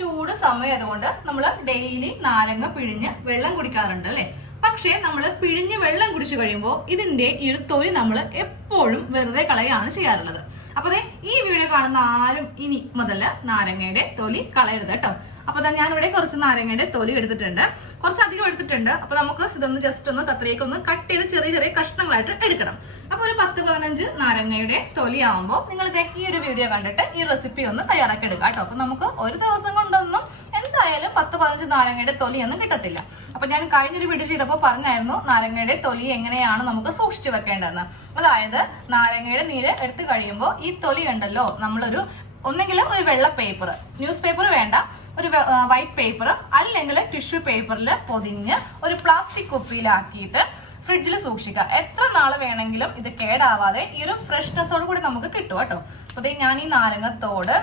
ചൂട് സമയമായതുകൊണ്ട് നമ്മൾ ഡെയിലി നാരങ്ങ പിഴിഞ്ഞ് വെള്ളം കുടിക്കാറുണ്ട് അല്ലേ? പക്ഷേ നമ്മൾ പിഴിഞ്ഞ് വെള്ളം കുടിച്ചു കഴിയുമ്പോൾ ഇതിന്റെ ഈ ഒരു തൊലി നമ്മൾ എപ്പോഴും വെറുതെ കളയാണ് ചെയ്യാറുള്ളത്. അപ്പൊ ഈ വീഡിയോ കാണുന്ന ആരും ഇനി മുതൽ നാരങ്ങയുടെ തൊലി കളയരുത് കേട്ടോ. അപ്പൊ ഞാനിവിടെ കുറച്ച് നാരങ്ങയുടെ തൊലി എടുത്തിട്ടുണ്ട്, കുറച്ചധികം എടുത്തിട്ടുണ്ട്. അപ്പൊ നമുക്ക് ഇതൊന്ന് ജസ്റ്റ് ഒന്ന് കത്രിയൊക്കെ ഒന്ന് കട്ട് ചെയ്ത് ചെറിയ ചെറിയ കഷ്ണങ്ങളായിട്ട് എടുക്കണം. അപ്പൊ ഒരു 10-15 നാരങ്ങയുടെ തൊലി ആവുമ്പോൾ നിങ്ങൾ ഈ ഒരു വീഡിയോ കണ്ടിട്ട് ഈ റെസിപ്പി ഒന്ന് തയ്യാറാക്കി എടുക്കുക കേട്ടോ. അപ്പൊ നമുക്ക് ഒരു ദിവസം കൊണ്ടൊന്നും എന്തായാലും 10-15 നാരങ്ങയുടെ തൊലിയൊന്നും കിട്ടത്തില്ല. അപ്പൊ ഞാൻ കഴിഞ്ഞൊരു വീഡിയോ ചെയ്തപ്പോൾ പറഞ്ഞായിരുന്നു നാരങ്ങയുടെ തൊലി എങ്ങനെയാണ് നമുക്ക് സൂക്ഷിച്ചു വെക്കേണ്ടതെന്ന്. അതായത് നാരങ്ങയുടെ നീര് എടുത്തു കഴിയുമ്പോൾ ഈ തൊലി ഉണ്ടല്ലോ, നമ്മളൊരു ഒന്നെങ്കിൽ ഒരു വെള്ള പേപ്പർ, ന്യൂസ് പേപ്പർ വേണ്ട, ഒരു വൈറ്റ് പേപ്പർ അല്ലെങ്കിൽ ടിഷ്യൂ പേപ്പറിൽ പൊതിഞ്ഞ് ഒരു പ്ലാസ്റ്റിക് കുപ്പിയിലാക്കിയിട്ട് ഫ്രിഡ്ജിൽ സൂക്ഷിക്കുക. എത്ര നാൾ വേണമെങ്കിലും ഇത് കേടാവാതെ ഈ ഒരു ഫ്രഷ്നെസ്സോട് കൂടി നമുക്ക് കിട്ടും കേട്ടോ. അപ്പോൾ ഞാൻ ഈ നാരങ്ങത്തോട്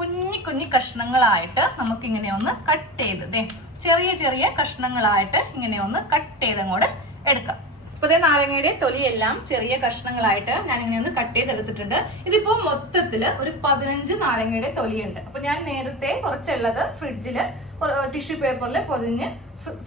കുഞ്ഞി കുഞ്ഞി കഷ്ണങ്ങളായിട്ട് നമുക്ക് ഇങ്ങനെ ഒന്ന് കട്ട് ചെയ്ത് ചെറിയ ചെറിയ കഷ്ണങ്ങളായിട്ട് ഇങ്ങനെ ഒന്ന് കട്ട് ചെയ്ത് അങ്ങോട്ട് എടുക്കാം. ഇപ്പൊ നാരങ്ങയുടെ തൊലിയെല്ലാം ചെറിയ കഷ്ണങ്ങളായിട്ട് ഞാൻ ഇങ്ങനെ ഒന്ന് കട്ട് ചെയ്തെടുത്തിട്ടുണ്ട്. ഇതിപ്പോ മൊത്തത്തില് ഒരു 15 നാരങ്ങയുടെ തൊലിയുണ്ട്. അപ്പൊ ഞാൻ നേരത്തെ കുറച്ചുള്ളത് ഫ്രിഡ്ജില് ടിഷ്യൂ പേപ്പറിൽ പൊതിഞ്ഞ്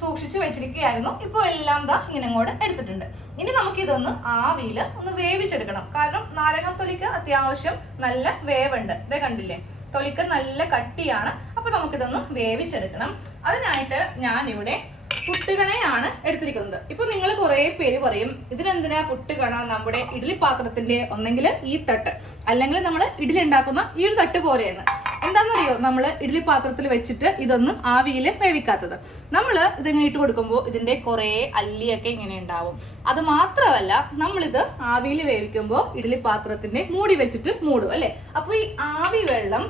സൂക്ഷിച്ച് വെച്ചിരിക്കുകയായിരുന്നു. ഇപ്പൊ എല്ലാം ഇങ്ങനെ അങ്ങോട്ട് എടുത്തിട്ടുണ്ട്. ഇനി നമുക്ക് ഇതൊന്ന് ആവിയില് ഒന്ന് വേവിച്ചെടുക്കണം. കാരണം നാരങ്ങത്തൊലിക്ക് അത്യാവശ്യം നല്ല വേവുണ്ട്. ഇതേ കണ്ടില്ലേ, തൊലിക്ക് നല്ല കട്ടിയാണ്. അപ്പൊ നമുക്കിതൊന്ന് വേവിച്ചെടുക്കണം. അതിനായിട്ട് ഞാനിവിടെ പുട്ടുകണയാണ് എടുത്തിരിക്കുന്നത്. ഇപ്പൊ നിങ്ങൾ കുറെ പേര് പറയും, ഇതിനെന്തിനാ പുട്ടുകണ? നമ്മുടെ ഇഡ്ഡലി പാത്രത്തിന്റെ ഒന്നെങ്കിൽ ഈ തട്ട് അല്ലെങ്കിൽ നമ്മൾ ഇഡ്ഡലി ഉണ്ടാക്കുന്ന ഈ ഒരു തട്ട് പോലെയെന്ന്. എന്താണെന്നറിയോ, നമ്മൾ ഇഡ്ഡലി പാത്രത്തിൽ വെച്ചിട്ട് ഇതൊന്നും ആവിയിൽ വേവിക്കാത്തത്. നമ്മൾ ഇതിങ്ങനെ ഇട്ട് കൊടുക്കുമ്പോൾ ഇതിന്റെ കുറെ അല്ലിയൊക്കെ ഇങ്ങനെ ഉണ്ടാവും. അത് മാത്രമല്ല, നമ്മളിത് ആവിയിൽ വേവിക്കുമ്പോൾ ഇഡ്ഡലി പാത്രത്തിന്റെ മൂടി വെച്ചിട്ട് മൂടും അല്ലെ? അപ്പൊ ഈ ആവി വെള്ളം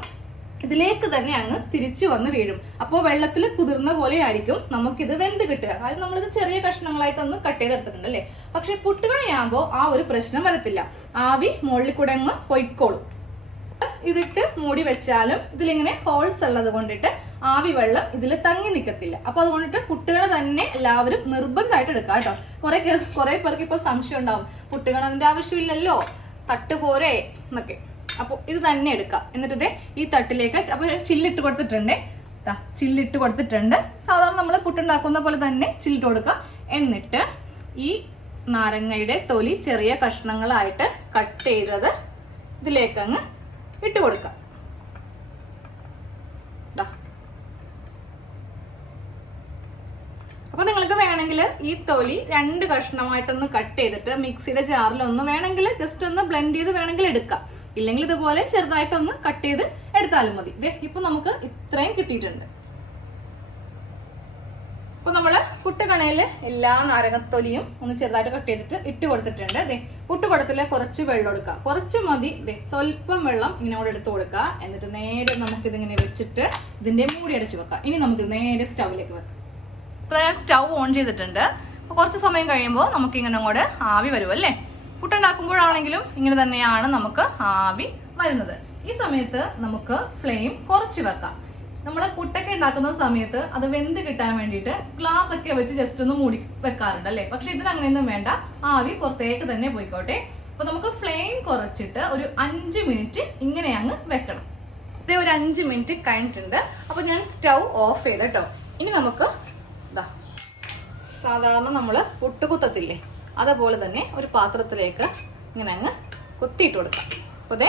ഇതിലേക്ക് തന്നെ അങ്ങ് തിരിച്ചു വന്ന് വീഴും. അപ്പോൾ വെള്ളത്തിൽ കുതിർന്ന പോലെ ആയിരിക്കും നമുക്കിത് വെന്ത് കിട്ടുക. കാരണം നമ്മളിത് ചെറിയ കഷ്ണങ്ങളായിട്ടൊന്ന് കട്ട് ചെയ്തെടുത്തിട്ടുണ്ട് അല്ലേ? പക്ഷെ പുട്ടുകണിയാകുമ്പോൾ ആ ഒരു പ്രശ്നം വരത്തില്ല. ആവി മുകളിൽ കൂടെ അങ്ങ് പൊയ്ക്കോളും. ഇതിട്ട് മൂടി വെച്ചാലും ഇതിലിങ്ങനെ ഹോൾസ് ഉള്ളത് കൊണ്ടിട്ട് ആവി വെള്ളം ഇതിൽ തങ്ങി നിൽക്കത്തില്ല. അപ്പൊ അതുകൊണ്ടിട്ട് പുട്ടുകണ തന്നെ എല്ലാവരും നിർബന്ധമായിട്ട് എടുക്കാം കേട്ടോ. കുറെ പേർക്ക് ഇപ്പൊ സംശയം ഉണ്ടാവും, പുട്ടുകണതിന്റെ ആവശ്യമില്ലല്ലോ, തട്ട് പോരെ എന്നൊക്കെ. അപ്പോൾ ഇത് തന്നെ എടുക്കാം. എന്നിട്ട് ഈ തട്ടിലേക്ക് അപ്പൊ ചില്ലിട്ട് കൊടുത്തിട്ടുണ്ട്. ചില്ലിട്ട് കൊടുത്തിട്ടുണ്ട്. സാധാരണ നമ്മൾ പുട്ടുണ്ടാക്കുന്ന പോലെ തന്നെ ചില്ലിട്ട് കൊടുക്കുക. എന്നിട്ട് ഈ നാരങ്ങയുടെ തൊലി ചെറിയ കഷ്ണങ്ങളായിട്ട് കട്ട് ചെയ്തത് ഇതിലേക്ക് അങ്ങ് ഇട്ട് കൊടുക്കാം. അപ്പൊ നിങ്ങൾക്ക് വേണമെങ്കിൽ ഈ തൊലി 2 കഷ്ണമായിട്ടൊന്ന് കട്ട് ചെയ്തിട്ട് മിക്സിയുടെ ജാറിൽ ഒന്ന് വേണമെങ്കിൽ ജസ്റ്റ് ഒന്ന് ബ്ലെൻഡ് ചെയ്ത് വേണമെങ്കിൽ എടുക്കാം. ഇല്ലെങ്കിൽ ഇതുപോലെ ചെറുതായിട്ടൊന്ന് കട്ട് ചെയ്ത് എടുത്താലും മതി. ഇപ്പൊ നമുക്ക് ഇത്രയും കിട്ടിയിട്ടുണ്ട്. ഇപ്പൊ നമ്മള് പുട്ടുകണയില് എല്ലാ നാരങ്ങത്തൊലിയും ഒന്ന് ചെറുതായിട്ട് കട്ട് ചെയ്തിട്ട് ഇട്ട് കൊടുത്തിട്ടുണ്ട്. പുട്ടുകുടത്തില് കുറച്ച് വെള്ളം എടുക്കുക, കുറച്ച് മതി. സ്വല്പം വെള്ളം ഇങ്ങനെ കൂടെ എടുത്ത് കൊടുക്കുക. എന്നിട്ട് നേരെ നമുക്ക് ഇതിങ്ങനെ വെച്ചിട്ട് ഇതിന്റെ മൂടി അടച്ചു വെക്കാം. ഇനി നമുക്ക് നേരെ സ്റ്റൗവിലേക്ക് വെക്കാം. ഇപ്പൊ ഞാൻ സ്റ്റൗ ഓൺ ചെയ്തിട്ടുണ്ട്. കുറച്ച് സമയം കഴിയുമ്പോൾ നമുക്ക് ഇങ്ങനെ അങ്ങോട്ട് ആവി വരും അല്ലേ? പുട്ടുണ്ടാക്കുമ്പോഴാണെങ്കിലും ഇങ്ങനെ തന്നെയാണ് നമുക്ക് ആവി വരുന്നത്. ഈ സമയത്ത് നമുക്ക് ഫ്ലെയിം കുറച്ച് വെക്കാം. നമ്മൾ പുട്ടൊക്കെ ഉണ്ടാക്കുന്ന സമയത്ത് അത് വെന്ത് കിട്ടാൻ വേണ്ടിയിട്ട് ഗ്ലാസ് ഒക്കെ വെച്ച് ജസ്റ്റ് ഒന്ന് മൂടി വെക്കാറുണ്ട് അല്ലേ? പക്ഷെ ഇതിന് അങ്ങനെയൊന്നും വേണ്ട, ആവി പുറത്തേക്ക് തന്നെ പോയിക്കോട്ടെ. അപ്പൊ നമുക്ക് ഫ്ലെയിം കുറച്ചിട്ട് ഒരു 5 മിനിറ്റ് ഇങ്ങനെ അങ്ങ് വെക്കണം. ഇത് ഒരു 5 മിനിറ്റ് കഴിഞ്ഞിട്ടുണ്ട്. അപ്പൊ ഞാൻ സ്റ്റൗ ഓഫ് ചെയ്ത് കേട്ടോ. ഇനി നമുക്ക് സാധാരണ നമ്മൾ പുട്ടുകുത്തത്തില്ലേ, അതുപോലെ തന്നെ ഒരു പാത്രത്തിലേക്ക് ഇങ്ങനെ അങ്ങ് കുത്തിയിട്ട് കൊടുക്കാം. അപ്പോൾ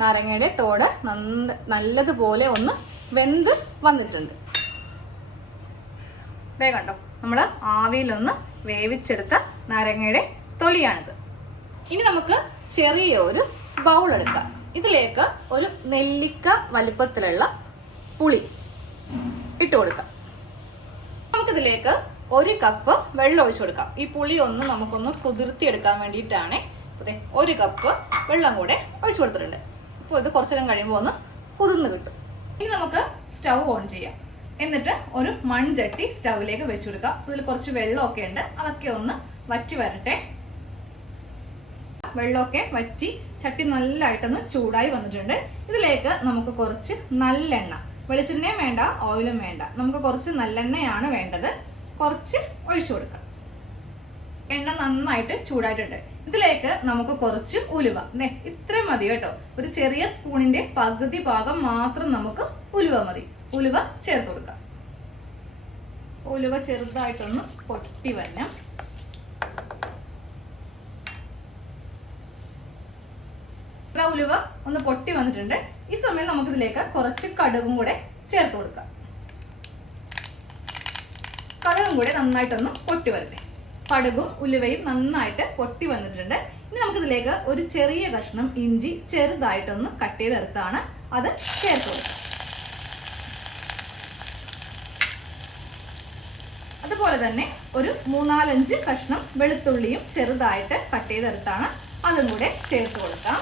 നാരങ്ങയുടെ തോട് നല്ലതുപോലെ ഒന്ന് വെന്ത് വന്നിട്ടുണ്ട്. കണ്ടോ, നമ്മൾ ആവിയിലൊന്ന് വേവിച്ചെടുത്ത നാരങ്ങയുടെ തൊലിയാണിത്. ഇനി നമുക്ക് ചെറിയൊരു ബൗൾ എടുക്കാം. ഇതിലേക്ക് ഒരു നെല്ലിക്ക വലിപ്പത്തിലുള്ള പുളി ഇട്ട് കൊടുക്കാം. നമുക്കിതിലേക്ക് 1 കപ്പ് വെള്ളം ഒഴിച്ചു കൊടുക്കാം. ഈ പുളി ഒന്ന് നമുക്കൊന്ന് കുതിർത്തി എടുക്കാൻ വേണ്ടിയിട്ടാണ്. 1 കപ്പ് വെള്ളം കൂടെ ഒഴിച്ചു കൊടുത്തിട്ടുണ്ട്. അപ്പോൾ ഇത് കുറച്ചു നേരം കഴിയുമ്പോൾ ഒന്ന് കുതിർന്ന് കിട്ടും. ഇനി നമുക്ക് സ്റ്റൗ ഓൺ ചെയ്യാം. എന്നിട്ട് ഒരു മൺചട്ടി സ്റ്റൗവിലേക്ക് വെച്ചു കൊടുക്കാം. ഇതിൽ കുറച്ച് വെള്ളമൊക്കെ ഉണ്ട്, അതൊക്കെ ഒന്ന് വറ്റി വരട്ടെ. വെള്ളമൊക്കെ വറ്റി ചട്ടി നല്ലതായിട്ടൊന്ന് ചൂടായി വന്നിട്ടുണ്ട്. ഇതിലേക്ക് നമുക്ക് കുറച്ച് നല്ലെണ്ണ, വെളിച്ചെണ്ണയും വേണ്ട ഓയിലും വേണ്ട, നമുക്ക് കുറച്ച് നല്ലെണ്ണയാണ് വേണ്ടത്. കുറച്ച് ഒഴിച്ചു കൊടുക്കാം. എണ്ണ നന്നായിട്ട് ചൂടായിട്ടുണ്ട്. ഇതിലേക്ക് നമുക്ക് കുറച്ച് ഉലുവ, ഇത്രയും മതി കേട്ടോ. ഒരു ചെറിയ സ്പൂണിന്റെ പകുതി ഭാഗം മാത്രം നമുക്ക് ഉലുവ മതി. ഉലുവ ചേർത്ത് കൊടുക്കാം. ഉലുവ ചെറുതായിട്ടൊന്ന് പൊട്ടി വരണം. ഉലുവ ഒന്ന് പൊട്ടി വന്നിട്ടുണ്ട്. ഈ സമയം നമുക്കിതിലേക്ക് കുറച്ച് കടുകും കൂടെ ചേർത്ത് കൊടുക്കാം. കടുകും കൂടെ നന്നായിട്ടൊന്ന് പൊട്ടി വരട്ടെ. കടുകും ഉലുവയും നന്നായിട്ട് പൊട്ടി വന്നിട്ടുണ്ട്. ഇനി നമുക്കിതിലേക്ക് ഒരു ചെറിയ കഷ്ണം ഇഞ്ചി ചെറുതായിട്ടൊന്ന് കട്ട് ചെയ്തെടുത്താണ് അത് ചേർത്ത് കൊടുക്കാം. അതുപോലെ തന്നെ ഒരു 3-4 കഷ്ണം വെളുത്തുള്ളിയും ചെറുതായിട്ട് കട്ട് ചെയ്തെടുത്താണ് അതും കൂടെ ചേർത്ത് കൊടുക്കാം.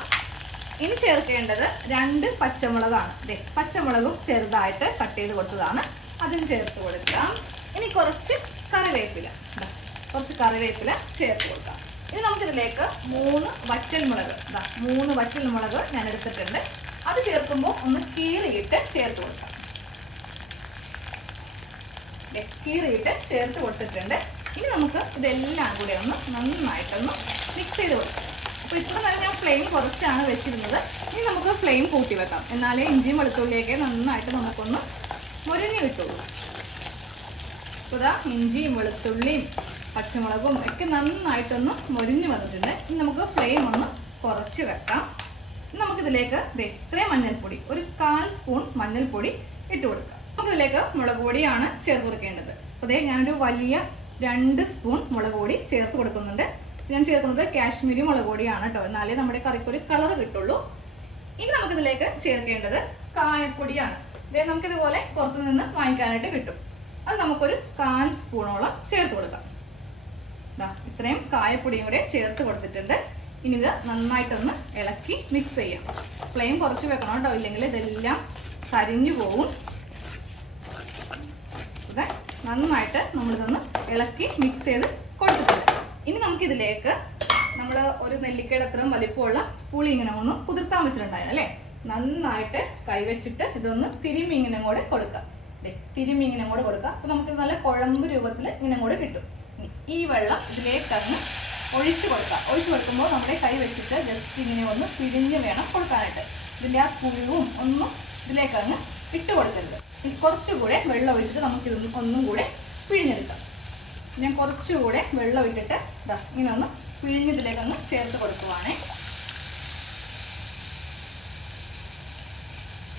ഇനി ചേർക്കേണ്ടത് 2 പച്ചമുളകാണ്. പച്ചമുളകും ചെറുതായിട്ട് കട്ട് ചെയ്ത് കൊടുത്തതാണ്, അതും ചേർത്ത് കൊടുക്കാം. ഇനി കുറച്ച് കറിവേപ്പില ചേർത്ത് കൊടുക്കാം. ഇനി നമുക്കിതിലേക്ക് 3 വറ്റൽമുളക് ഞാൻ എടുത്തിട്ടുണ്ട്. അത് ചേർക്കുമ്പോൾ ഒന്ന് കീറിയിട്ട് ചേർത്ത് കൊടുക്കാം. കീറിയിട്ട് ചേർത്ത് കൊടുത്തിട്ടുണ്ട്. ഇനി നമുക്ക് ഇതെല്ലാം കൂടെ ഒന്ന് നന്നായിട്ടൊന്ന് മിക്സ് ചെയ്ത് കൊടുക്കാം. അപ്പോൾ ഇത്ര നേരം ഞാൻ ഫ്ലെയിം കുറച്ചാണ് വെച്ചിരുന്നത്. ഇനി നമുക്ക് ഫ്ലെയിം കൂട്ടി വെക്കാം, എന്നാലേ ഇഞ്ചിയും വെളുത്തുള്ളിയൊക്കെ നന്നായിട്ട് നമുക്കൊന്ന് മുരിഞ്ഞ് കിട്ടുള്ളൂ. അപ്പോൾ ഇതാ ഇഞ്ചിയും വെളുത്തുള്ളിയും പച്ചമുളകും ഒക്കെ നന്നായിട്ടൊന്ന് മുരിഞ്ഞ് വന്നിട്ടുണ്ട്. ഇനി നമുക്ക് ഫ്ലെയിം ഒന്ന് കുറച്ച് വെക്കാം. നമുക്കിതിലേക്ക് ഇത്രയും മഞ്ഞൾപ്പൊടി, ഒരു 1/4 സ്പൂൺ മഞ്ഞൾപ്പൊടി ഇട്ട് കൊടുക്കാം. നമുക്കിതിലേക്ക് മുളക് പൊടിയാണ് ചേർത്ത് കൊടുക്കേണ്ടത്. അപ്പോൾ ഞാനൊരു വലിയ 2 സ്പൂൺ മുളക് പൊടി ചേർത്ത് കൊടുക്കുന്നുണ്ട്. ഞാൻ ചേർക്കുന്നത് കാശ്മീരി മുളക് പൊടിയാണ് കേട്ടോ, എന്നാലേ നമ്മുടെ കറിക്കൊരു കളർ കിട്ടുള്ളൂ. ഇനി നമുക്കിതിലേക്ക് ചേർക്കേണ്ടത് കായപ്പൊടിയാണ്. നമുക്കിതുപോലെ പുറത്തു നിന്ന് വാങ്ങിക്കാനായിട്ട് കിട്ടും. അത് നമുക്കൊരു 1/4 സ്പൂണോളം ചേർത്ത് കൊടുക്കാം. ഇത്രയും കായപ്പൊടിയും കൂടെ ചേർത്ത് കൊടുത്തിട്ടുണ്ട്. ഇനി ഇത് നന്നായിട്ടൊന്ന് ഇളക്കി മിക്സ് ചെയ്യാം. ഫ്ലെയിം കുറച്ച് വെക്കണം കേട്ടോ, ഇല്ലെങ്കിൽ ഇതെല്ലാം കരിഞ്ഞു പോകും. നന്നായിട്ട് നമ്മളിതൊന്ന് ഇളക്കി മിക്സ് ചെയ്ത് കൊടുത്തിട്ടുണ്ട്. ഇനി നമുക്കിതിലേക്ക് നമ്മൾ ഒരു നെല്ലിക്കയുടെ അത്രയും വലിപ്പമുള്ള പുളി ഇങ്ങനെ ഒന്ന് കുതിർത്താൻ വെച്ചിട്ടുണ്ടായിരുന്നു അല്ലേ, നന്നായിട്ട് കൈവച്ചിട്ട് ഇതൊന്ന് തിരുമ്മി ഇങ്ങനെ കൂടെ കൊടുക്കാം. അപ്പോൾ നമുക്ക് നല്ല കുഴമ്പ് രൂപത്തിൽ ഇങ്ങനെ കൂടെ കിട്ടും. ഈ വെള്ളം ഇതിലേക്ക് അങ്ങ് ഒഴിച്ചു കൊടുക്കാം. ഒഴിച്ചു കൊടുക്കുമ്പോൾ നമ്മുടെ കൈ വെച്ചിട്ട് ജസ്റ്റ് ഇങ്ങനെ ഒന്ന് പിഴിഞ്ഞ് വേണം കൊടുക്കാനായിട്ട്. ഇതിൻ്റെ ആ പുഴുവും ഒന്നും ഇതിലേക്ക് അങ്ങ് ഇട്ട് കൊടുക്കരുത്. ഇനി കുറച്ചുകൂടെ വെള്ളം ഒഴിച്ചിട്ട് നമുക്കിതൊന്നും ഒന്നും കൂടെ പിഴിഞ്ഞെടുക്കാം. ഞാൻ കുറച്ചുകൂടെ വെള്ളം ഇട്ടിട്ട് ഇങ്ങനെ ഒന്ന് പിഴിഞ്ഞതിലേക്ക് അങ്ങ് ചേർത്ത് കൊടുക്കുവാണേ.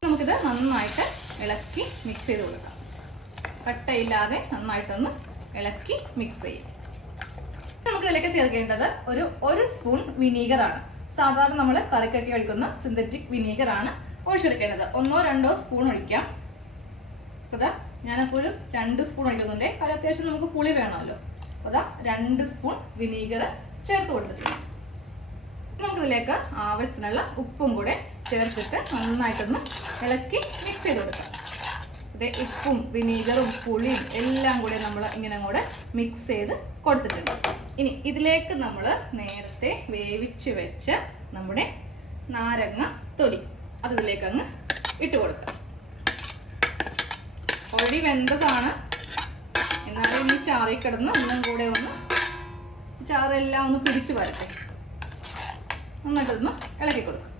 നമുക്കിത് നന്നായിട്ട് ഇളക്കി മിക്സ് ചെയ്ത് കൊടുക്കാം. കട്ടയില്ലാതെ നന്നായിട്ടൊന്ന് ഇളക്കി മിക്സ് ചെയ്യും. നമുക്കിതിലേക്ക് ചേർക്കേണ്ടത് ഒരു സ്പൂൺ വിനീഗറാണ്. സാധാരണ നമ്മൾ കറിക്കൊക്കെ ഒഴിക്കുന്ന സിന്തറ്റിക് വിനീഗറാണ് ഒഴിച്ചെടുക്കേണ്ടത്. 1-2 സ്പൂൺ ഒഴിക്കാം. അപ്പോൾ ഞാനപ്പോൾ ഒരു 2 സ്പൂൺ ഒഴിക്കുന്നുണ്ട്. അത് അത്യാവശ്യം നമുക്ക് പുളി വേണമല്ലോ. അപ്പോൾ 2 സ്പൂൺ വിനീഗർ ചേർത്ത് കൊടുത്തിട്ടുണ്ട്. നമുക്കിതിലേക്ക് ആവശ്യത്തിനുള്ള ഉപ്പും കൂടെ ചേർത്തിട്ട് നന്നായിട്ടൊന്ന് ഇളക്കി മിക്സ് ചെയ്ത് കൊടുക്കാം. ഉപ്പും വിനീഗറും പുളിയും എല്ലാം കൂടെ നമ്മൾ ഇങ്ങനെ കൂടെ മിക്സ് ചെയ്ത് കൊടുത്തിട്ടുണ്ട്. ഇനി ഇതിലേക്ക് നമ്മൾ നേരത്തെ വേവിച്ച് വെച്ച നമ്മുടെ നാരങ്ങ തൊലി അത് ഇതിലേക്ക് അങ്ങ് ഇട്ട് കൊടുക്കാം. ഓൾറെഡി വെന്തതാണ്, എന്നാലും ഇനി ചാറിൽ കിടന്ന് ഒന്നും കൂടെ ഒന്ന് ചാറെല്ലാം ഒന്ന് പിടിച്ചു വരട്ടെ. എന്നിട്ടൊന്ന് ഇളക്കി കൊടുക്കാം.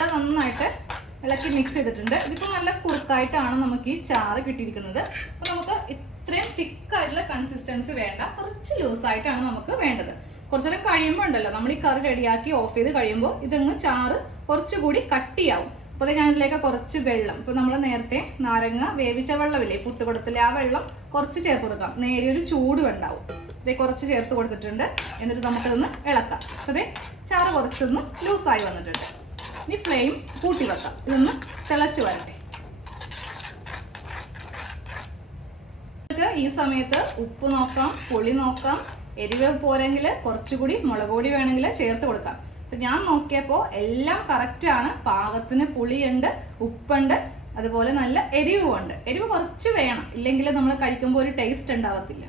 അത് നന്നായിട്ട് ഇളക്കി മിക്സ് ചെയ്തിട്ടുണ്ട്. ഇതിപ്പോൾ നല്ല കുറുക്കായിട്ടാണ് നമുക്ക് ഈ ചാറ് കിട്ടിയിരിക്കുന്നത്. അപ്പോൾ നമുക്ക് ഇത്രയും തിക്കായിട്ടുള്ള കൺസിസ്റ്റൻസി വേണ്ട, കുറച്ച് ലൂസായിട്ടാണ് നമുക്ക് വേണ്ടത്. കുറച്ചു നേരം കഴിയുമ്പോൾ ഉണ്ടല്ലോ, നമ്മൾ ഈ കറി റെഡിയാക്കി ഓഫ് ചെയ്ത് കഴിയുമ്പോൾ ഇതങ്ങ് ചാറ് കുറച്ചുകൂടി കട്ടിയാവും. അപ്പോൾ ഞാനിതിലേക്ക് കുറച്ച് വെള്ളം, ഇപ്പോൾ നമ്മൾ നേരത്തെ നാരങ്ങ വേവിച്ച വെള്ളമില്ലേ പുട്ടുകുടത്തിലെ, ആ വെള്ളം കുറച്ച് ചേർത്ത് കൊടുക്കാം. നേരിയൊരു ചൂട് ഉണ്ടാവും. ഇതേ കുറച്ച് ചേർത്ത് കൊടുത്തിട്ടുണ്ട്. എന്നിട്ട് നമുക്കതൊന്ന് ഇളക്കാം. അപ്പോൾ ഇതേ ചാറ് കുറച്ചൊന്ന് ലൂസായി വന്നിട്ടുണ്ട്. ഇനി ഫ്ലെയിം കൂട്ടി വെക്കാം. ഇതൊന്ന് തിളച്ച് വരട്ടെ. ഈ സമയത്ത് ഉപ്പ് നോക്കാം, പുളി നോക്കാം. എരിവ് പോരെങ്കിൽ കുറച്ചുകൂടി മുളക് പൊടി വേണമെങ്കിൽ ചേർത്ത് കൊടുക്കാം. അപ്പം ഞാൻ നോക്കിയപ്പോൾ എല്ലാം കറക്റ്റാണ്. പാകത്തിന് പുളിയുണ്ട്, ഉപ്പുണ്ട്, അതുപോലെ നല്ല എരിവുമുണ്ട്. എരിവ് കുറച്ച് വേണം, ഇല്ലെങ്കിൽ നമ്മൾ കഴിക്കുമ്പോൾ ഒരു ടേസ്റ്റ് ഉണ്ടാവത്തില്ല.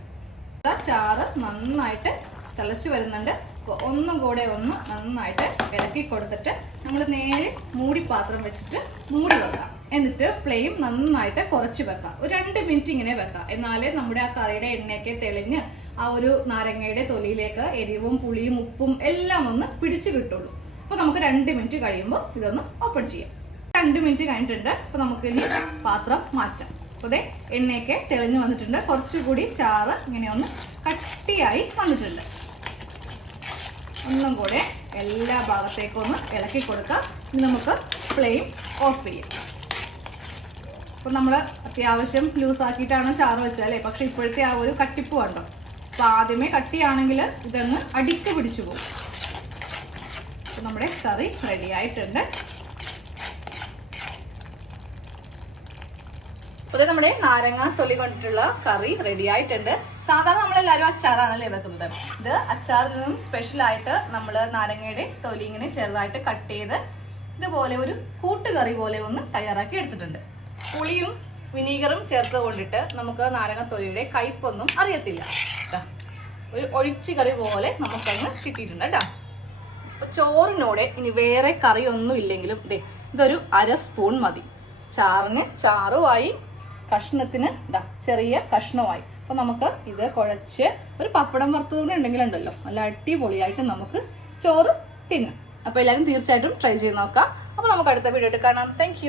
ചാറ് നന്നായിട്ട് തിളച്ച് വരുന്നുണ്ട്. അപ്പോൾ ഒന്നും കൂടെ ഒന്ന് നന്നായിട്ട് ഇളക്കി കൊടുത്തിട്ട് നമ്മൾ നേരെ മൂടി പാത്രം വെച്ചിട്ട് മൂടി വെക്കാം. എന്നിട്ട് ഫ്ലെയിം നന്നായിട്ട് കുറച്ച് വെക്കാം. ഒരു 2 മിനിറ്റ് ഇങ്ങനെ വെക്കാം. എന്നാലേ നമ്മുടെ ആ കറിയുടെ എണ്ണയൊക്കെ തെളിഞ്ഞ് ആ ഒരു നാരങ്ങയുടെ തൊലിയിലേക്ക് എരിവും പുളിയും ഉപ്പും എല്ലാം ഒന്ന് പിടിച്ചു കിട്ടുള്ളൂ. അപ്പോൾ നമുക്ക് 2 മിനിറ്റ് കഴിയുമ്പോൾ ഇതൊന്ന് ഓപ്പൺ ചെയ്യാം. 2 മിനിറ്റ് കഴിഞ്ഞിട്ടുണ്ട്. അപ്പോൾ നമുക്കിനി പാത്രം മാറ്റാം. അപ്പോൾ ദേ എണ്ണയൊക്കെ തെളിഞ്ഞ് വന്നിട്ടുണ്ട്. കുറച്ചുകൂടി ചാറ് ഇങ്ങനെ ഒന്ന് കട്ടിയായി വന്നിട്ടുണ്ട്. ഒന്നും കൂടെ എല്ലാ ഭാഗത്തേക്കും ഒന്ന് ഇളക്കി കൊടുക്കാം. ഇനി നമുക്ക് ഫ്ലെയിം ഓഫ് ചെയ്യാം. അപ്പോൾ നമ്മൾ അത്യാവശ്യം ലൂസാക്കിയിട്ടാണ് ചാറ് വെച്ചത് അല്ലേ, പക്ഷെ ഇപ്പോഴത്തെ ആ ഒരു കട്ടിപ്പ് കണ്ടോ. അപ്പോൾ ആദ്യമേ കട്ടിയാണെങ്കിൽ ഇതങ്ങ് അടിക്ക് പിടിച്ചു പോകും. അപ്പോൾ നമ്മുടെ കറി റെഡി ആയിട്ടുണ്ട്. അപ്പോൾ നമ്മുടെ നാരങ്ങ തൊലി കൊണ്ടിട്ടുള്ള കറി റെഡി ആയിട്ടുണ്ട്. സാധാരണ നമ്മളെല്ലാവരും അച്ചാറാണല്ലേ വെക്കുന്നത്. ഇത് അച്ചാറിൽ നിന്നും സ്പെഷ്യലായിട്ട് നമ്മൾ നാരങ്ങയുടെ തൊലി ഇങ്ങനെ ചെറുതായിട്ട് കട്ട് ചെയ്ത് ഇതുപോലെ ഒരു കൂട്ടുകറി പോലെ ഒന്ന് തയ്യാറാക്കി എടുത്തിട്ടുണ്ട്. പുളിയും വിനീഗറും ചേർത്ത് കൊണ്ടിട്ട് നമുക്ക് നാരങ്ങ തൊലിയുടെ കയ്പൊന്നും അറിയത്തില്ല. ഒരു ഒഴിച്ച് കറി പോലെ നമുക്കങ്ങ് കിട്ടിയിട്ടുണ്ട് കേട്ടോ. അപ്പോൾ ചോറിനോടെ ഇനി വേറെ കറിയൊന്നും ഇല്ലെങ്കിലും ഇതൊരു 1/2 സ്പൂൺ മതി. ചാറിന് ചാറുമായി, കഷ്ണത്തിന് ചെറിയ കഷ്ണമായി. അപ്പോൾ നമുക്ക് ഇത് കുഴച്ച് ഒരു പപ്പടം വറുത്തതുകൊണ്ട് ഉണ്ടെങ്കിലുണ്ടല്ലോ നല്ല അടിപൊളിയായിട്ട് നമുക്ക് ചോറ് തിന്നാം. അപ്പോൾ എല്ലാവരും തീർച്ചയായിട്ടും ട്രൈ ചെയ്ത് നോക്കാം. അപ്പോൾ നമുക്ക് അടുത്ത വീഡിയോ കാണാം. താങ്ക്